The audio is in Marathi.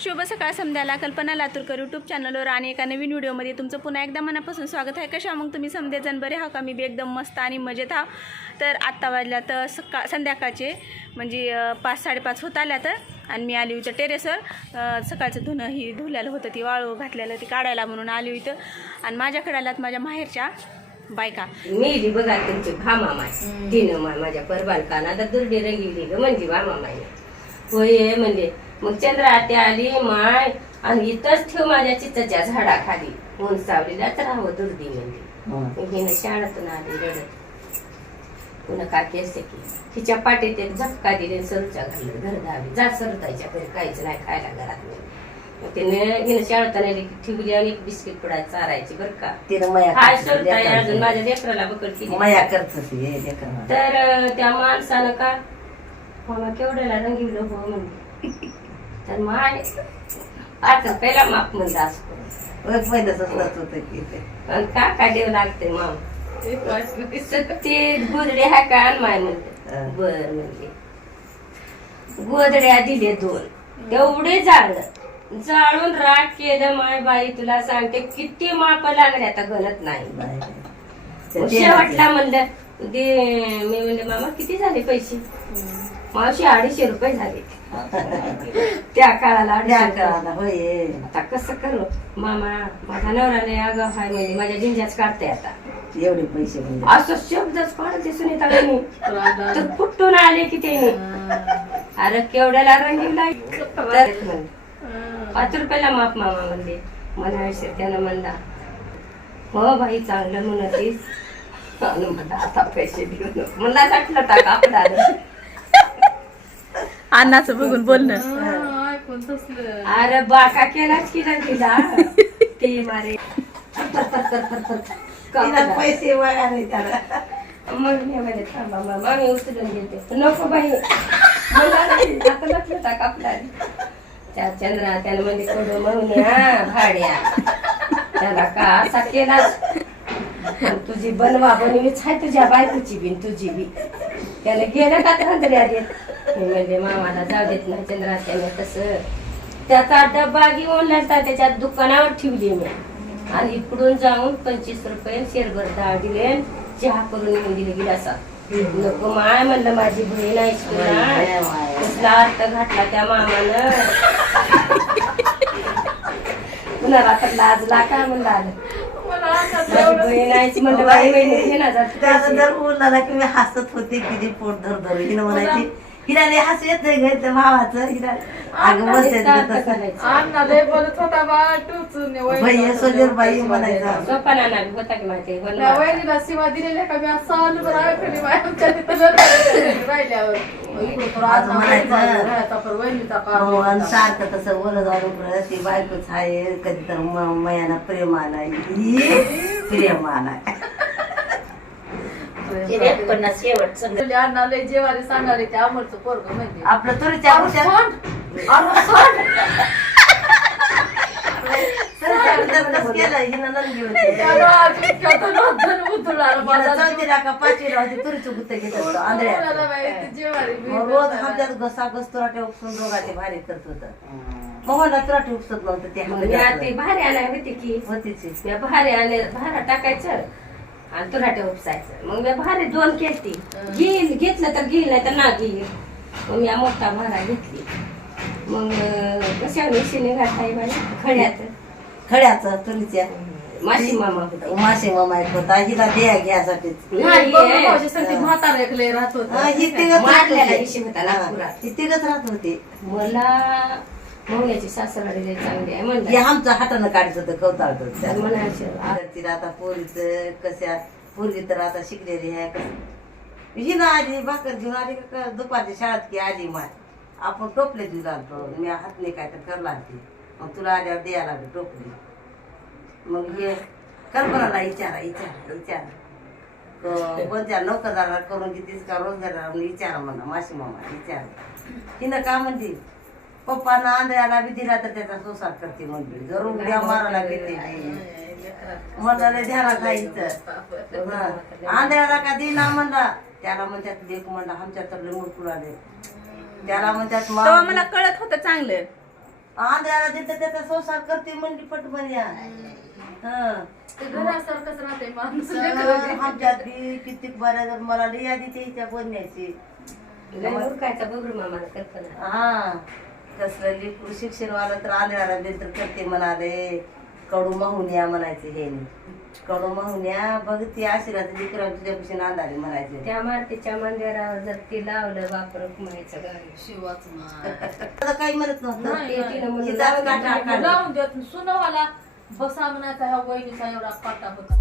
शुभ सकाळ समध्याला कल्पना लातूरकर यूट्यूब चॅनलवर आणि एका नवीन व्हिडिओमध्ये तुमचं पुन्हा एकदा मनापासून स्वागत आहे. कशा मग तुम्ही समजेजण बरे हा का? मी बी एकदम मस्त आणि मजेत हा. तर आत्ता वाजल्या तर संध्याकाळचे म्हणजे 5-5:30 होत आल्या तर, आणि मी आली इथं टेरेसवर. सकाळचं धुणं ही धुल्यालं होतं, ती वाळू घातलेलं ती काढायला म्हणून आली इथं. आणि माझ्याकडे आल्यात माझ्या माहेरच्या बायका. मी बघा तुमची भामामाय तिनं माझ्या परबान कानाला दुर्डी रंगीली ग म्हणजे भामामाय होय म्हणजे. मग चंद्र आत्या आली माय आणि इथंच ठेव माझ्या चित्ताच्या झाडाखाली ऊन सावलीलाच राहावं दुर्दी म्हणजे. हिनं शाळेतून आली रडत. पुन्हा काकी असते की तिच्या पाठीत एक झपका दिले सरूच्या घालून घर धावी जा सरतायच्या घरी काहीच नाही खायला घरात नाही. मग हिनं शाळेतून आली ठेवली आणि एक बिस्किट पुडा चारायची बरं का. काय सरताय अजून माझ्या लेकराला बकड केली माया करत. तर त्या माणसानं का मला केवढ्याला रंगीवलं हो म्हणजे. तर माय आता पहिला माप म्हणलं असं पहिलंच असत होत की आणि का देव लागते माम ते गोदडे हा का आणि माय म्हणते बर म्हणजे. गोदड्या दिले 2 तेवढे जाळून राग केलं माय बाई. तुला सांगते किती माप लागले आता गणत नाही. शेवटला म्हणलं मी म्हणले मामा किती झाले पैसे. मावशी 250 रुपये झाले त्या काळाला. होय आता कसं करू मामा. माझा नवराने अगं हाय म्हणजे माझ्या जिंजाच काढते आता एवढे पैसे म्हणजे असं शब्दच काढते सुनीता वहिनी. तर कुठून आले की ते अरे केवढ्याला रंगीला 5 रुपयाला माप मामा म्हणले. मला त्यानं म्हणला हो बाई चांगलं म्हणतीस. म्हणलं आता पैसे देऊ नको म्हणला टाकलं टाका आपला अन्नाचं बघून बोलणं. अरे बाका केलाच की तिला ते मारे पैसे वळा नाही त्याला. मग मी म्हणे थांबा मामा मी उचलून घेते. नको बाई मला नाही, आता नसलं टाका आपला. त्या चंद्रा त्याला म्हणजे कडू म्हणून भाड्या त्याला का असा केलाच. तुझी बनवा बनवीच आहे तुझ्या बायकोची बी तुझी बी. त्याने गेलं का तर देत म्हणजे मामाला जाऊ देत नाही चंद्रा. त्याने तसं त्याचा डब्बा घेऊन लागता त्याच्या दुकानावर ठेवली मी. आणि इकडून जाऊन 25 रुपये शेरभर डाळ दिले. चहा करून येऊन दिले गिलासा. नको माय म्हणलं माझी बहीण आहे कसला अर्थ घातला त्या मामानं. कुणाला तर लाजला का म्हणलं आलं माझी बहीण आहे म्हणलं बाई बहिणी घे ना त्याचं जर बोलला की मी हसत होते किती पोट धर हिनं म्हणायची हिला लय हसू येत नाही घ्यायचं भावाचं. हिला अगं भैया सोजर बाई म्हणायचा. सोपाना नाही होता की माहिती शिवा दिलेल्या का मी असं सारखं तसं बोलत जाऊन ती बायकोच आहे कधी तर मयाना प्रेम आलाय प्रेम आलाय. जेवारी सांगाले ते अमरचं पोरग म्हणजे आपलं तुरीच्या केलं हिनं नंदी तुरीचं गुत्त घेत असतो रोज आमच्यात घसा घसतुराटे उपसून दोघांचे भारी करत होत. मग मला तुराटे उपसत नव्हतं ते भारी आणाय होती की होतीच भारी आले भारा टाकायचं आणि तुराटे उपसायचं. मग मी भारी 2 केली. घेतलं तर घेईल नाही तर ना घेईल. मग मी मोठा भारा घेतली. मग कशा मिशीने घाताय बाई खड्याचं तुरीच्या माशी मामा होता. मासे मामा एक होता हिला द्या घ्यासाठी म्हातारा एकले राहत तिघच राहत होते. मला मौल्याची सासरवाडी चांगली आहे हे म्हणलं. आमचं हातानं काढत होतं कवताळत तर म्हणायचं तिला आता पोरीच कशा पोरगी तर आता शिकलेली आहे कसं ही ना आधी भाकर घेऊन आली का दुपारच्या शाळेत की आली माय आपण टोपले देऊ लागतो. मी हातने काय तर करला ती मग तुला आल्यावर द्यायला लागली टोपली. मग हे कल्पनाला विचारा कोणत्या नोकरदाराला करून घेतीस का रोजगाराला विचारा म्हणा माशी मामा विचारा. तिनं का म्हणते पप्पानं आंधळ्याला बी दिला तर त्याचा संसार करते म्हणते. जर उद्या मारायला घेते म्हणलं ध्यानात खायचं. आंधळ्याला का दिना म्हणला त्याला म्हणतात लेख म्हणला आमच्या तर मुरकुळा दे त्याला म्हणतात तेव्हा मला कळत होतं चांगलं. आंध्राला देते त्याचा संसार करते म्हणली पटमन या ते घरासारखंच राहते माणूस आमच्यात बी कित्येक बऱ्या जर मला लई यादी त्याच्या बोलण्याची उरकायचा बघू मामाला कल्पना. हा कसलं लिकू शिक्षण वाला तर आंध्राला देत करते म्हणाले कडू माहुन्या म्हणायचे हे कडू माहुन्या बघती आशीर्वाद लिकरा तुझ्यापाशी नांदाले म्हणायचे त्या मातीच्या मंदिरावर जर ती लावलं बापर म्हणायचं गाडी शिवाच आता काही म्हणत नाही, तिनं म्हणून नव्हतं हिचाच काटा काढला. लावून देत सुनवाला बसा म्हणायचा ह्या वहिनीचा एवढा पाटा होता